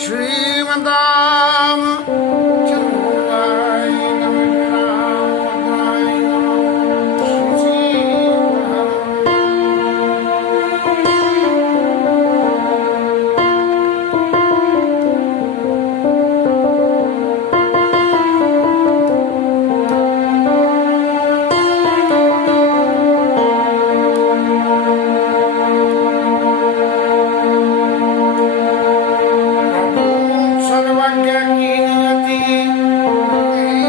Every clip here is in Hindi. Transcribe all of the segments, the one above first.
श्रीमदाम चंद्राय नमः रामाय नमः सर्वज्ञ की नियति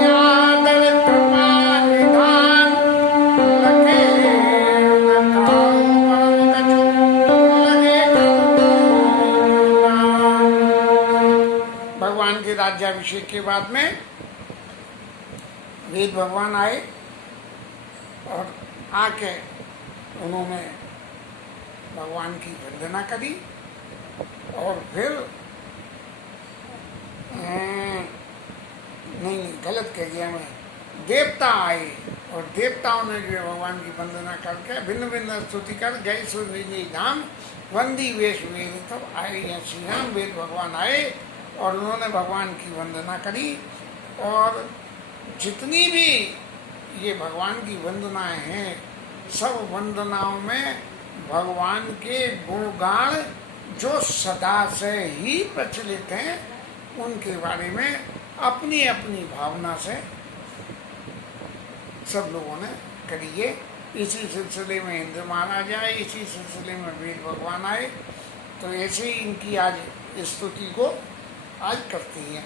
आदर कृपा निधान लगे न काम परम कछु लगे भगवान के राज्याभिषेक के बाद में वेद भगवान आए और आके उन्होंने भगवान की वंदना करी और फिर नहीं गलत कह गया मैं, देवता आए और देवताओं ने जो भगवान की वंदना करके भिन्न भिन्न स्तुति कर गए सुनिधि धाम वंदी वेश वेद तब आए या श्री राम वेद भगवान आए और उन्होंने भगवान की वंदना करी। और जितनी भी ये भगवान की वंदनाएं हैं सब वंदनाओं में भगवान के गुणगान जो सदा से ही प्रचलित हैं उनके बारे में अपनी अपनी भावना से सब लोगों ने करी है। इसी सिलसिले में इंद्र महाराज आए, इसी सिलसिले में वेद भगवान आए, तो ऐसे ही इनकी आज स्तुति को आज करती हैं।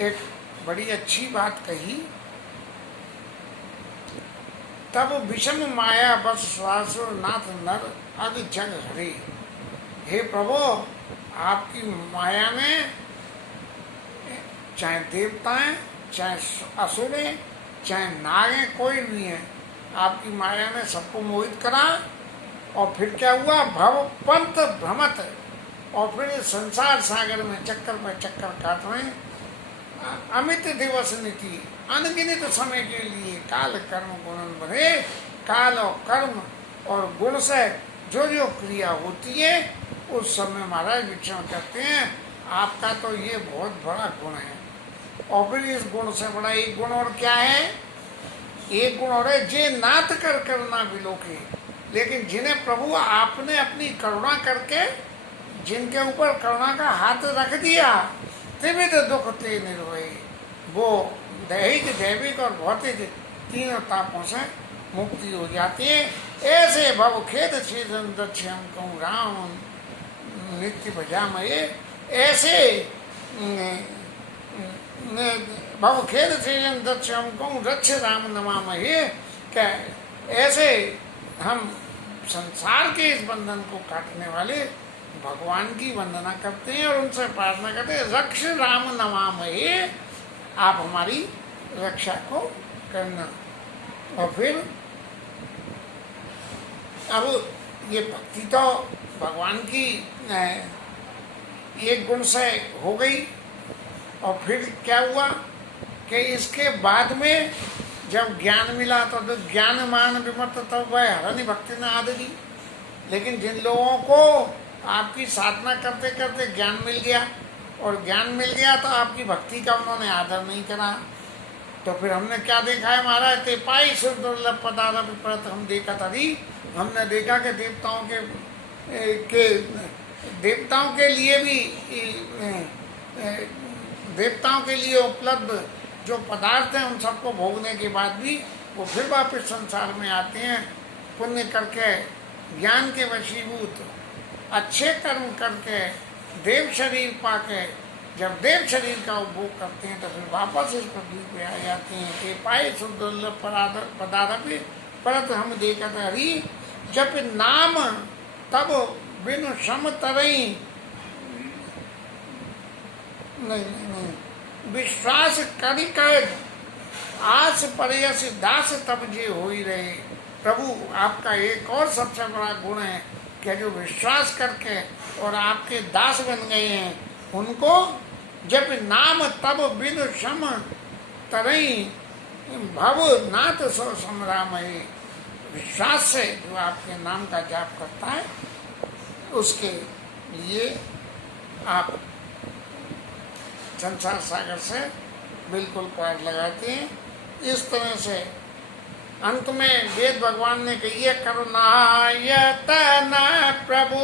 एक बड़ी अच्छी बात कही। तब विषम माया बस श्वासुर नाथ नर अग जग हरे। हे प्रभु, आपकी माया में चाहे देवताएं, चाहे असुर, चाहे नाग हैं, कोई भी है, आपकी माया ने सबको मोहित करा। और फिर क्या हुआ? भव पंथ भ्रमत, और फिर संसार सागर में चक्कर पर चक्कर काट रहे हैं। अमित दिवस नीति, अनगिनत समय के लिए काल कर्म गुणन बने। काल और कर्म और गुण से जो जो क्रिया होती है उस समय महाराज विचरण करते हैं। आपका तो ये बहुत बड़ा गुण है। और फिर इस गुण से बड़ा एक गुण और क्या है? एक गुण और है, जे नाथ कर करना बिलोके। लेकिन जिन्हें प्रभु आपने अपनी करुणा करके जिनके ऊपर करुणा का हाथ रख दिया, त्रिविध दुख ते निर्भय, वो दैहिक, दैविक और भौतिक तीनों तापों से मुक्ति हो जाती है। ऐसे भव खेद छेदन दक्षिण कहूँ राम नित्य भजामये। ऐसे भव खेद छेदन दक्षिण कहूँ रक्ष राम नमामये। क्या ऐसे हम संसार के इस बंधन को काटने वाले भगवान की वंदना करते हैं और उनसे प्रार्थना करते हैं, रक्ष राम नमामये, आप हमारी रक्षा को करना। और फिर अब ये भक्ति तो भगवान की एक गुण से हो गई। और फिर क्या हुआ कि इसके बाद में जब ज्ञान मिला तो ज्ञान मान विमत तब वह हरणी भक्ति न आदरी। लेकिन जिन लोगों को आपकी साधना करते करते ज्ञान मिल गया, और ज्ञान मिल गया तो आपकी भक्ति का उन्होंने आदर नहीं करा, तो फिर हमने क्या देखा है महाराज? ते पाई सुर दुर्लभ पदार्थ विपरीत हम देखा तभी हमने देखा कि देवताओं के लिए भी देवताओं के लिए उपलब्ध जो पदार्थ हैं उन सबको भोगने के बाद भी वो फिर वापस संसार में आते हैं, पुण्य करके, ज्ञान के वशीभूत, अच्छे कर्म करके, देव शरीर पाके जब देव शरीर का उपभोग करते हैं तो फिर वापस इस पृथ्वी पे आ जाते हैं। कि पाए सुदुर्लभ पदार्थ परत हम देखत हरी, जब नाम तब बिनु सम तरई। नहीं, विश्वास करी कर आस परयस दास तब जे हो ही रहे। प्रभु आपका एक और सबसे बड़ा गुण है कि जो विश्वास करके और आपके दास बन गए हैं उनको जब नाम तब बिनु सम तरई भव नाथ सो समरामय। विश्वास से जो आपके नाम का जाप करता है उसके लिए आप संसार सागर से बिल्कुल पार लगाते हैं। इस तरह से अंत में वेद भगवान ने कही है, करुणायतन प्रभु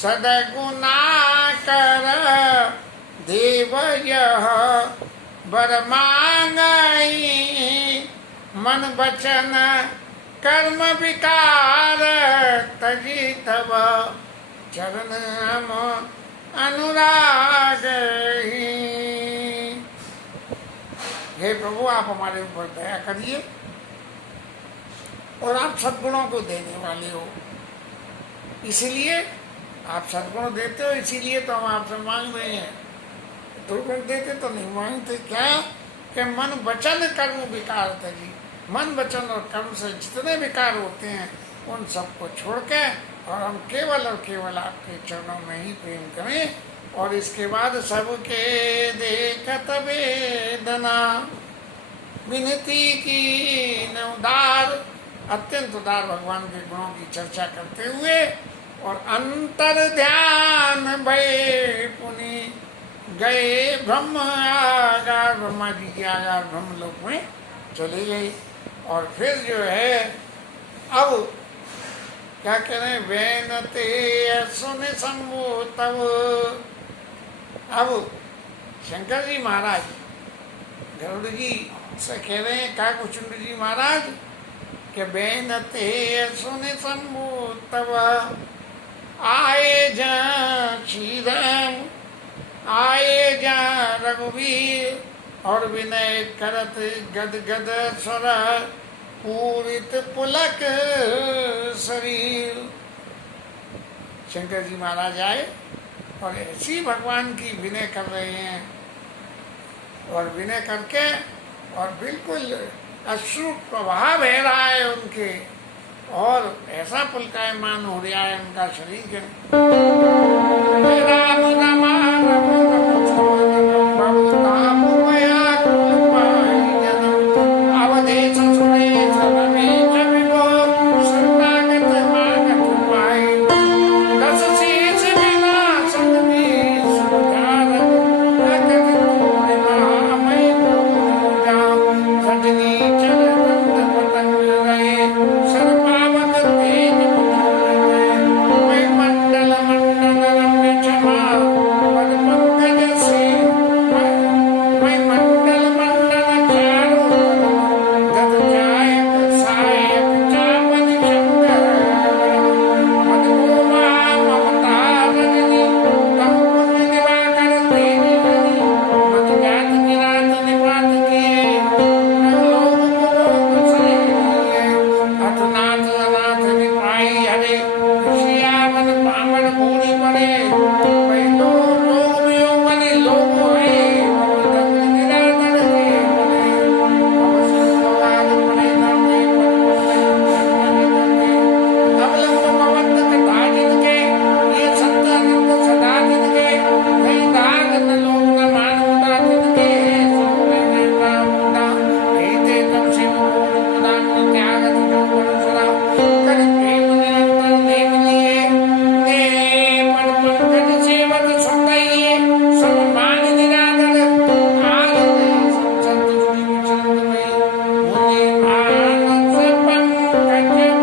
सदगुना कर देव यह बर मांगई। मन वचन कर्म विकार तजी तब चरण हम अनुराग ही। हे प्रभु, आप हमारे ऊपर दया करिए और आप सद्गुणों को देने वाले हो, इसीलिए आप सद्गुण देते हो, इसीलिए तो हम आपसे मांग रहे हैं। दुर्गुण देते तो नहीं मांगते। क्या कि मन वचन कर्म विकार तजी, मन वचन और कर्म से जितने विकार होते हैं उन सबको छोड़ के और हम केवल और केवल आपके चरणों में ही प्रेम करें। और इसके बाद सबके देखत वेदना विनती की न उदार, अत्यंत उदार भगवान के गुणों की चर्चा करते हुए और अंतर ध्यान भय पुनि गए ब्रह्म आगार, ब्रह्मा जी के आगार ब्रह्म लोक में चले गए। और फिर जो है अब क्या कह रहे हैं, वैनते सुन शंभु तब। अब शंकर जी महाराज गरुड़ जी से कह रहे हैं काकुचुंड जी महाराज कि वैनते सुन शंभु तब आए जा क्षीरम आए जहाँ रघुवीर, और विनय करत गद गद स्वर, पूरित पुलक शरीर। शंकर जी महाराज आए और ऐसी भगवान की विनय कर रहे हैं, और विनय करके और बिल्कुल अश्रु प्रवाह बह रहा है उनके, और ऐसा पुलकायमान हो रहा है उनका शरीर के। राम रमा रम अवधेश सुरेश रमेश विभो, शरणागत मागत पाए, दस शीश विनाश में सुधार, अगत तोड़ महामय पूजा, सजनी चरण पतंग रहे, सर्पावक तेज वै मंडल मंडल रम्य क्षमा, पद पंकज से वै मंडल मंडल चारों गद जायक सायक चापन शंकर, पद गोमा ममता रजनी, तम पुण्य दिवाकर तेरी बनी, मत जात निरात निपात किए, लोक भोग सहे लिए, अथनाथ अनाथ निपाई हरे, सियावन पावन भूरि पड़े, वै लोग वियोग बने लोग होए, भवदंग निरादर के बने, भवसिंह वाद पड़े नरते, अवलंब भवत कथा जिनके, ये संत अनंत सदा जिनके, कहीं दाग न लोग न मान मुदा तिनके, सब में नाम मुदा, कहते तब शिव को मुदान त्यागत जो गुरु सदा, कर प्रेम निरंतर नेम लिए, ने पद पंकज सेवक सुनइए, सब मान निरादर, आग नहीं संत जुड़ी विचरत में, मुनि मानस पंकज गंग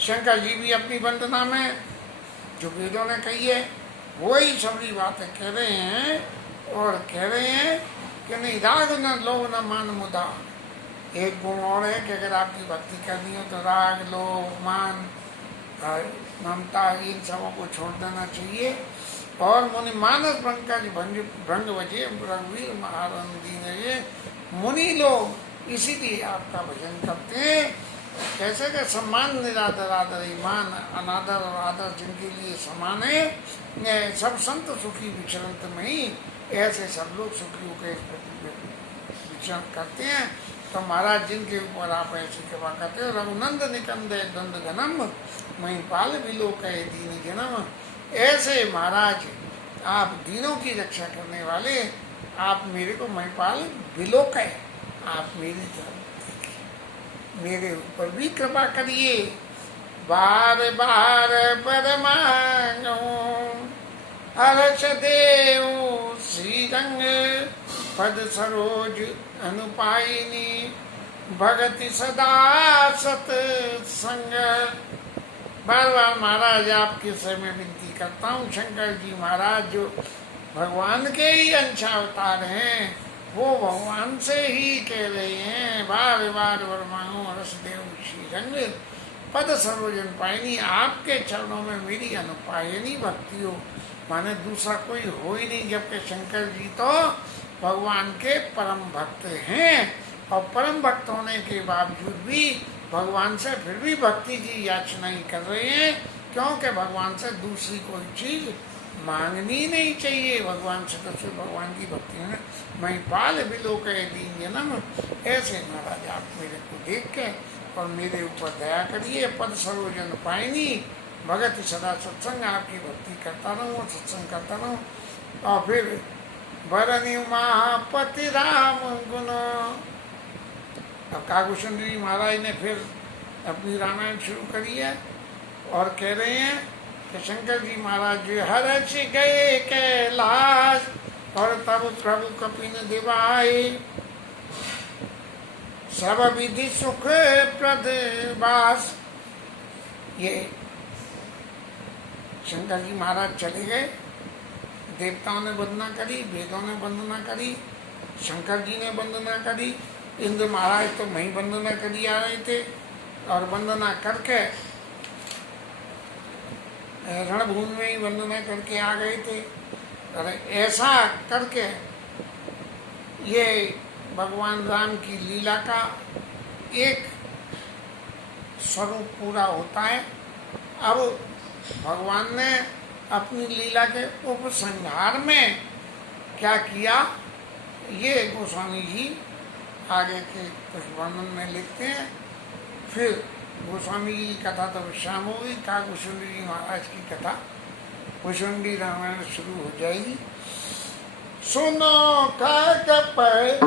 शंकर जी भी अपनी वंदना में जो वेदों ने कही है वही सबरी बातें कह रहे हैं, और कह रहे हैं कि नहीं राग न लोभ न मान मुदा। एक गुण और है कि अगर आपकी भक्ति करनी हो तो राग लोभ मान ममता इन सबों को छोड़ देना चाहिए, और मुनि मानस पंकज भंग बजे रघुवीर महारंदी ने, मुनि लोग इसीलिए आपका भजन करते हैं। कैसे कि सम्मान निरादर आदर ईमान अनादर और आदर जिनके लिए समान है, सब संत सुखी विचरंत में ही, ऐसे सब लोग सुखी होकर विचरण करते हैं। तो महाराज जिनके ऊपर आप ऐसी कृपा करते हो, रघुनंद निकंदे दंड घनम महिपाल विलोक दीन जन्म, ऐसे महाराज आप दीनों की रक्षा करने वाले, आप मेरे को महिपाल विलोक है, आप मेरी तरफ मेरे ऊपर भी कृपा करिए। बार बार पर मांगो हर्ष देव श्रीरंग, पद सरोज अनुपायिनी भगति सदा सत संग। बार बार महाराज आपके से मैं विनती करता हूँ, शंकर जी महाराज जो भगवान के ही अंश अवतार हैं, वो भगवान से ही कह रहे हैं, बार बार वरमाणु रसदेव श्रीरंग पद सर्वजन पायनी, आपके चरणों में मेरी अनुपायनी भक्ति हो। माने दूसरा कोई हो ही नहीं, जबकि शंकर जी तो भगवान के परम भक्त हैं, और परम भक्त होने के बावजूद भी भगवान से फिर भी भक्ति की याचना ही कर रहे हैं, क्योंकि भगवान से दूसरी कोई चीज मांगनी नहीं चाहिए। भगवान से तो सिर्फ भगवान की भक्ति है। मैं पाल बिलोक दीन जन्म, ऐसे महाराज आप मेरे को देख के और मेरे ऊपर दया करिए। पद सर्वजन पायनी, भगत सदा सत्संग, आपकी भक्ति करता रहूँ, सत्संग करता रहूँ। और फिर बरनी महापति राम गुण। अब कागभूषण जी महाराज ने फिर अपनी रामायण शुरू करी है और कह रहे हैं कि शंकर जी महाराज जो हर्ष गए कैलाश, और तब प्रभु कपिन दिवाए, सब विधि सुख प्रद बास। ये शंकर जी महाराज चले गए, देवताओं ने वंदना करी, वेदों ने वंदना करी, शंकर जी ने वंदना करी, इंद्र महाराज तो वहीं वंदना करी आ रहे थे, और वंदना करके रणभूमि में ही वंदना करके आ गए थे। और ऐसा करके ये भगवान राम की लीला का एक स्वरूप पूरा होता है। अब भगवान ने अपनी लीला के उपसंहार में क्या किया, ये गोस्वामी जी आगे के कुछ वर्णन में लिखते हैं। फिर गोस्वामी जी की कथा तो विश्राम होगी, कागभूषण जी महाराज की कथा भूषुंडी रामायण शुरू हो जाएगी। सुनो कागपय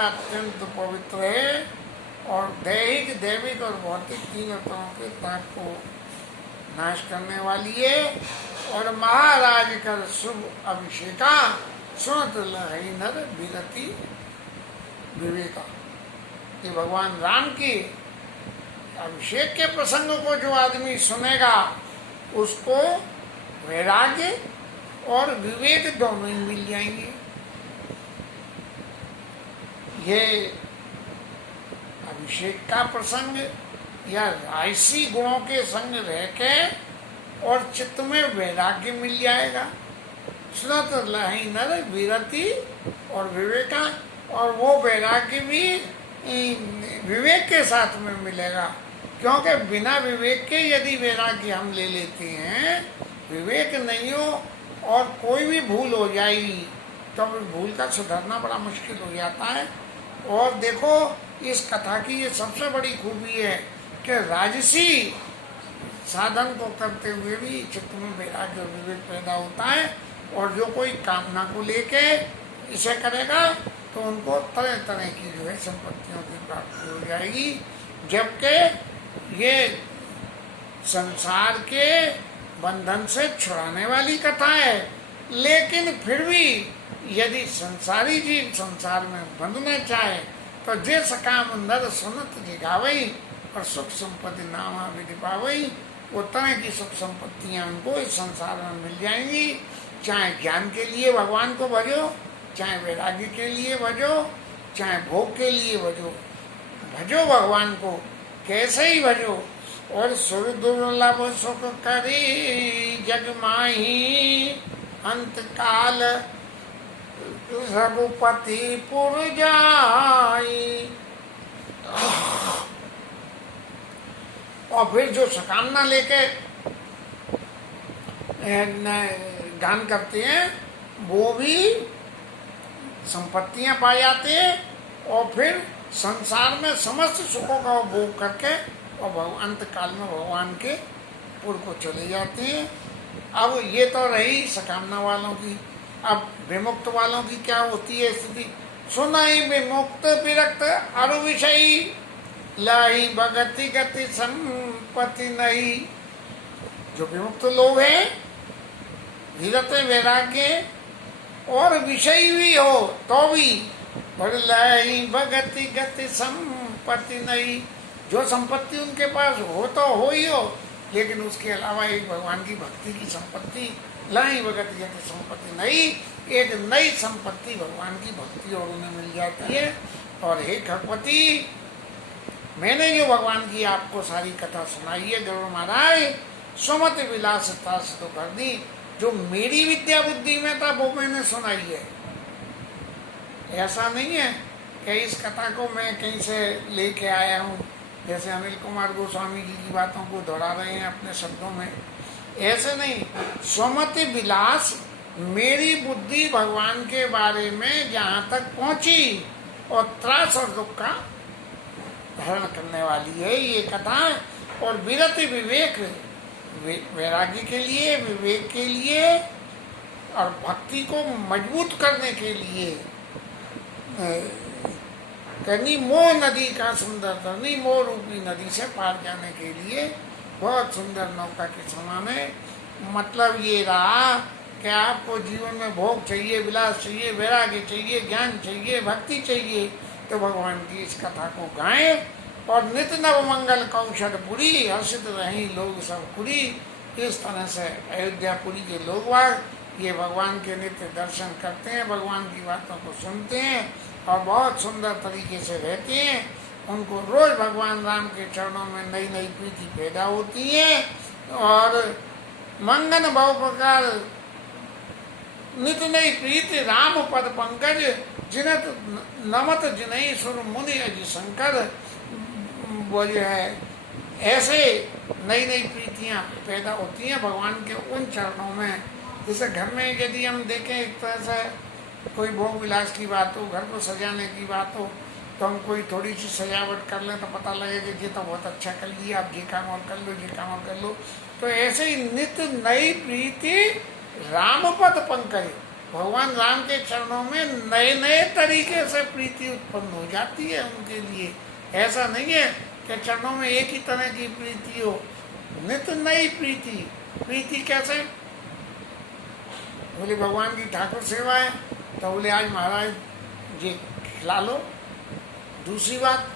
अत्यंत पवित्र है और दैहिक दैविक और भौतिक तीनों तरह के ताप को नाश करने वाली है। और महाराज कर शुभ अभिषेका सुनत लहई नर विरति विवेका। ये भगवान राम की अभिषेक के प्रसंग को जो आदमी सुनेगा उसको वैराग्य और विवेक दोनों ही मिल जाएंगे। ये अभिषेक का प्रसंग या राजसी गुणों के संग रह के और चित्त में वैराग्य मिल जाएगा। सुनत लहई नर विरति और विवेका, और वो वैराग्य भी विवेक के साथ में मिलेगा, क्योंकि बिना विवेक के यदि वैराग्य हम ले लेते हैं, विवेक नहीं हो और कोई भी भूल हो जाएगी तो भूल का सुधरना बड़ा मुश्किल हो जाता है। और देखो इस कथा की ये सबसे बड़ी खूबी है कि राजसी साधन को करते हुए भी चित्त में वैराग्य और विवेक पैदा होता है, और जो कोई कामना को लेके इसे करेगा तो उनको तरह तरह की जो है संपत्तियों की प्राप्ति हो जाएगी। जबकि ये संसार के बंधन से छुड़ाने वाली कथा है, लेकिन फिर भी यदि संसारी जीव संसार में बंधना चाहे तो जे सकाम नर सुनत जिगावई और सुख संपत्ति नामा विधि पावई, वो तरह की सुख संपत्तियां उनको इस संसार में मिल जाएंगी। चाहे ज्ञान के लिए भगवान को भजो, चाहे वैराग्य के लिए भजो, चाहे भोग के लिए भजो, भजो भगवान को कैसे ही भजो। और सुर दुर्लभ सुख करी जग माही अंत काल रघुपति पुर जाई। और फिर जो सकामना लेके गान करते हैं वो भी संपत्तियां पा जाते हैं और फिर संसार में समस्त सुखों का उपभोग करके और अंत काल में भगवान के पुर को चले जाते हैं। अब ये तो रही सकामना वालों की। अब विमुक्त वालों की क्या होती है स्थिति? सुनाई विमुक्त विरक्त अरु विषयी लाई भगति गति संपत्ति नहीं। जो विमुक्त लोग हैं, विरत वैराग्य और विषयी भी हो तो भी लाई भगति गति संपत्ति नहीं। जो संपत्ति उनके पास हो तो हो ही हो, लेकिन उसके अलावा एक भगवान की भक्ति की संपत्ति लाई भगति गति संपत्ति नहीं। एक नई संपत्ति भगवान की भक्ति और उन्हें मिल जाती है। और हे खरपति, मैंने जो भगवान की आपको सारी कथा सुनाई है गरुड़ महाराज, सुमत विलासता से तो कर दी। जो मेरी विद्या बुद्धि में था वो मैंने सुनाई है। ऐसा नहीं है कि इस कथा को मैं कहीं से लेके आया हूँ, जैसे अनिल कुमार गोस्वामी जी की बातों को दोहरा रहे हैं अपने शब्दों में। ऐसे नहीं, सुमति विलास मेरी बुद्धि भगवान के बारे में जहाँ तक पहुँची और त्रास और दुख का धारण करने वाली है ये कथा। और विरति विवेक, वैराग्य के लिए, विवेक के लिए और भक्ति को मजबूत करने के लिए करनी मोह नदी का सुंदर तरनी, मोह रूपी नदी से पार जाने के लिए बहुत सुंदर नौका के समान है। मतलब ये रहा कि आपको जीवन में भोग चाहिए, विलास चाहिए, वैराग्य चाहिए, ज्ञान चाहिए, भक्ति चाहिए, तो भगवान की इस कथा को गाएं और नित्य नव मंगल कौशल पुरी, हर्षित रही लोग सब पुरी। इस तरह से अयोध्यापुरी के लोग ये भगवान के नित्य दर्शन करते हैं, भगवान की बातों को सुनते हैं और बहुत सुंदर तरीके से रहते हैं। उनको रोज भगवान राम के चरणों में नई नई प्रीति पैदा होती है और मंगन भाव प्रकार नित नई प्रीति राम पद पंकज जिनत नमत जिनई सुर मुनि अजि शंकर। वो जो है ऐसे नई नई प्रीतियाँ पैदा होती हैं भगवान के उन चरणों में। जैसे घर में यदि हम देखें एक तरह से कोई भोग विलास की बात हो, घर को सजाने की बात हो, तो हम कोई थोड़ी सी सजावट कर लें तो पता लगे कि ये तो बहुत अच्छा कर लिया, आप ये काम और कर लो, ये काम और कर लो। तो ऐसे ही नित्य नई प्रीति राम पद पंकज, भगवान राम के चरणों में नए नए तरीके से प्रीति उत्पन्न हो जाती है उनके लिए। ऐसा नहीं है कि चरणों में एक ही तरह की प्रीति हो, नित्य नई प्रीति। प्रीति कैसे? बोले भगवान की ठाकुर सेवा है तो बोले आज महाराज जी खिला लो। दूसरी बात,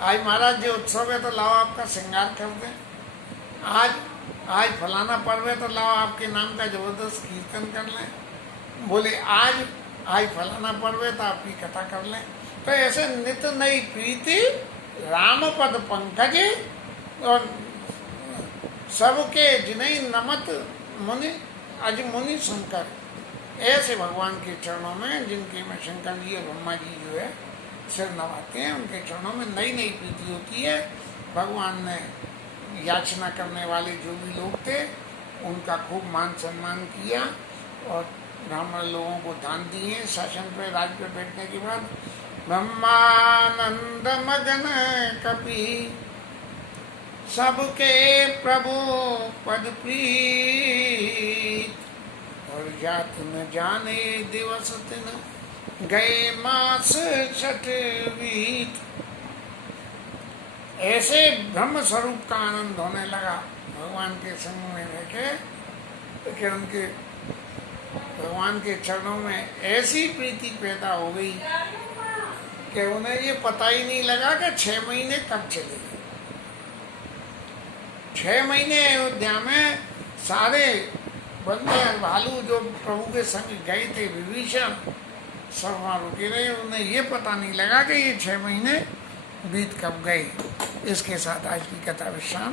आज महाराज जी उत्सव है तो लाओ आपका श्रृंगार कर दें। आज फलाना पर्व है तो लाओ आपके नाम का जबरदस्त कीर्तन कर लें। बोले आज फलाना पर्व है तो आपकी कथा कर लें। तो ऐसे नित्य नई प्रीति राम पद पंकज और सबके जिनई नमत मुनि अज मुनि शंकर। ऐसे भगवान के चरणों में जिनके में शंकर जी और ब्रह्मा जी जो है सिर नवाते हैं, उनके चरणों में नई नई प्रीति होती है। भगवान ने याचना करने वाले जो भी लोग थे उनका खूब मान सम्मान किया और ब्राह्मण लोगों को दान दिए। शासन पे, राज पे बैठने के बाद ब्रह्मानंद मगन कपि सबके प्रभु पद प्रीत और जात न जाने दिवस दिन गए मास छठवीत। ऐसे ब्रह्म स्वरूप का आनंद होने लगा भगवान के संग में रहकर कि उनके भगवान के चरणों में ऐसी प्रीति पैदा हो गई कि उन्हें ये पता ही नहीं लगा कि 6 महीने कब चले गए। 6 महीने अयोध्या में सारे बंदे और भालू जो प्रभु के संग गए थे, विभीषण, सब वहाँ रुके रहे। उन्हें ये पता नहीं लगा कि ये 6 महीने बीत कब गए। इसके साथ आज की कथा विश्राम।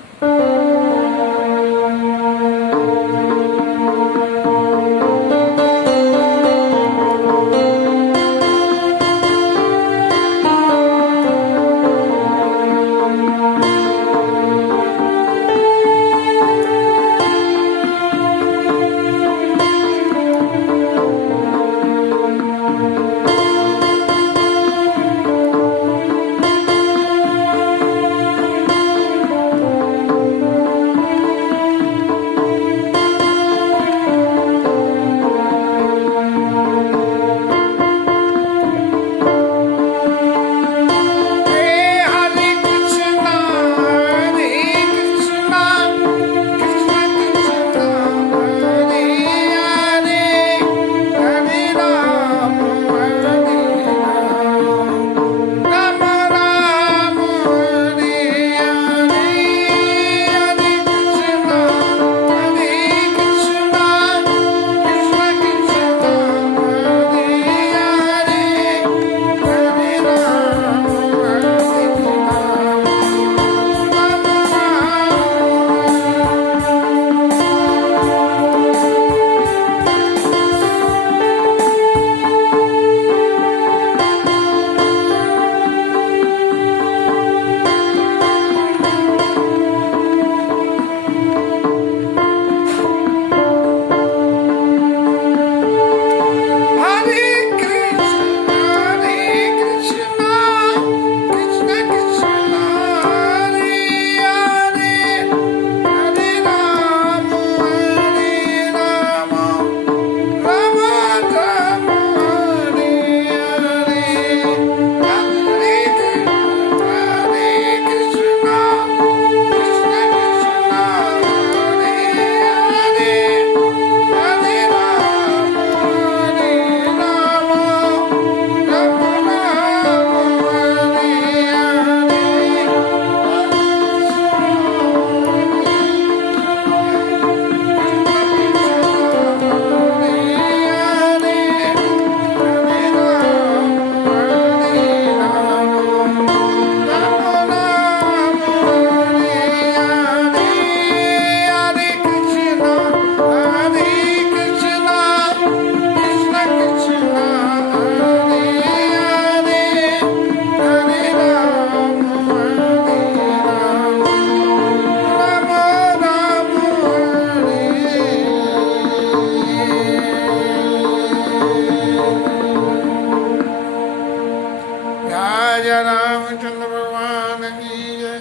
राजा रामचंद्र भगवान की जय,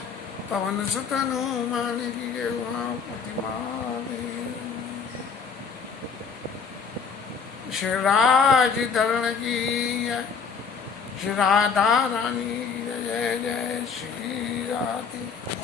पवन सुत हनुमान की जय, उमापति महादेव। श्री राज धरण की जय, श्री राधा रानी की जय, जय जय श्री राधे।